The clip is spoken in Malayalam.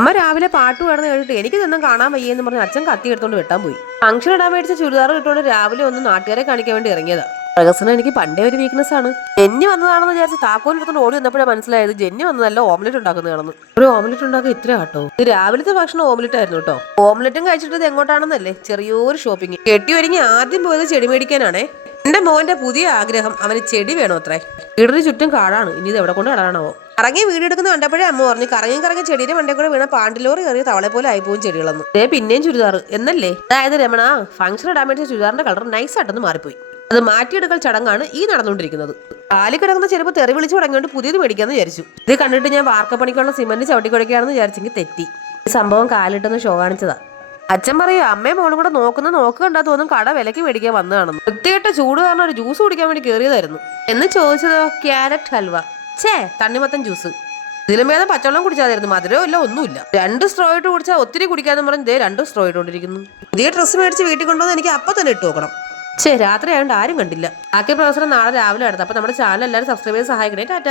അമ്മ രാവിലെ പാട്ട് പാടുന്ന കേട്ടിട്ട് എനിക്ക് ഇതൊന്നും കാണാൻ വയ്യെന്ന് പറഞ്ഞ് അച്ഛൻ കത്തി എടുത്തോണ്ട് വെട്ടാൻ പോയി. ഫംഗ്ഷൻ ഇടാൻ മേടിച്ച ചുരിദാർ കിട്ടുകൊണ്ട് രാവിലെ ഒന്ന് നാട്ടുകാരെ കാണിക്കാൻ വേണ്ടി ഇറങ്ങിയതാ. പ്രഹസനം എനിക്ക് പണ്ടേ ഒരു വീക്ക്നെസ് ആണ്. ജെന്നി വന്നതാണെന്ന് വിചാരിച്ച് താക്കോൽ എടുത്തോണ്ട് ഓടി വന്നപ്പോഴാണ് മനസ്സിലായത് ജെന്നി വന്നതല്ല ഓംലെറ്റ് ഉണ്ടാക്കുന്നതാണെന്ന്. ഒരു ഓംലെറ്റ് ഉണ്ടാക്കുക ഇത്ര കേട്ടോ. ഇത് രാവിലത്തെ ഭക്ഷണം ഓംലെറ്റ് ആയിരുന്നു കേട്ടോ. ഓംലെറ്റും കഴിച്ചിട്ട് ഇത് എങ്ങോട്ടാണെന്നല്ലേ ചെറിയൊരു ഷോപ്പിംഗ്. കെട്ടി ഒരുങ്ങി ആദ്യം പോയത് ചെടി മേടിക്കാനാണേ. എന്റെ മോന്റെ പുതിയ ആഗ്രഹം അവന് ചെടി വേണോ അത്രേ. വീടിന് ചുറ്റും കാടാണ്, ഇനി ഇത് എവിടെ കൊണ്ട് നടാനാവോ. കറങ്ങി വീടെടുക്കുന്ന കണ്ടപ്പോഴേ അമ്മ പറഞ്ഞു കറങ്ങി കറങ്ങി ചെടിയുടെ മണ്ടേ കൂടെ വീണ പാണ്ടിലോറി കയറിയ തവളെ പോലെ ആയിപ്പോവും ചെടികളെന്ന്. പിന്നെയും ചുരിദാർ എന്നല്ലേ. അതായത് രമണ ഫംഗ്ഷൻ ഇടാൻ വേണ്ടി ചുരിദാറിന്റെ കളർ നൈസായിട്ടൊന്ന് മാറിപ്പോയി. അത് മാറ്റിയെടുക്കൽ ചടങ്ങാണ് ഈ നടന്നുകൊണ്ടിരിക്കുന്നത്. കാലി കിടക്കുന്ന ചെരുപ്പ് തെറി വിളിച്ചു തുടങ്ങിയോണ്ട് പുതിയത് മേടിക്കാന്ന് വിചാരിച്ചു. ഇത് കണ്ടിട്ട് ഞാൻ വാർക്കപ്പണിക്കുള്ള സിമന്റ് ചവിട്ടിക്കൊടുക്കുകയാണെന്ന് വിചാരിച്ചെങ്കിൽ തെറ്റി. ഈ സംഭവം കാലിട്ടെന്ന് ഷോ കാണിച്ചതാ. അച്ഛൻ പറയും അമ്മയും മോളും കൂടെ നോക്ക് കണ്ടാ തോന്നും കട വിലക്ക് മേടിക്കാൻ വന്നതാണെന്ന്. വൃത്തികെട്ട ചൂട് കാരണം ഒരു ജ്യൂസ് കുടിക്കാൻ വേണ്ടി കയറിയതായിരുന്നു. എന്ന് ചോദിച്ചതോ ക്യാരറ്റ് ഹൽവ, തണ്ണിമത്തൻ ജ്യൂസ്. ഇതിലും ഭേദം പച്ചവെള്ളം കുടിച്ചാതായിരുന്നു. മധുരവും ഇല്ല, ഒന്നുമില്ല. 2 സ്ട്രോ ഇട്ട് കുടിച്ചാൽ ഒത്തിരി കുടിക്കാന്ന് പറഞ്ഞ് 2 സ്ട്രോ ഇട്ടുകൊണ്ടിരിക്കുന്നു. പുതിയ ഡ്രസ്സ് മേടിച്ച് വീട്ടിൽ കൊണ്ടുവന്ന് എനിക്ക് അപ്പം തന്നെ ഇട്ട് നോക്കണം. രാത്രി ആയതുകൊണ്ട് ആരും കണ്ടില്ല. ബാക്കി പ്രൊഫസർ നാളെ രാവിലെ അടുത്ത്. അപ്പൊ നമ്മുടെ ചാനൽ എല്ലാവരും സബ്സ്ക്രൈബ് ചെയ്ത് സഹായിക്കണേ. ടാറ്റ.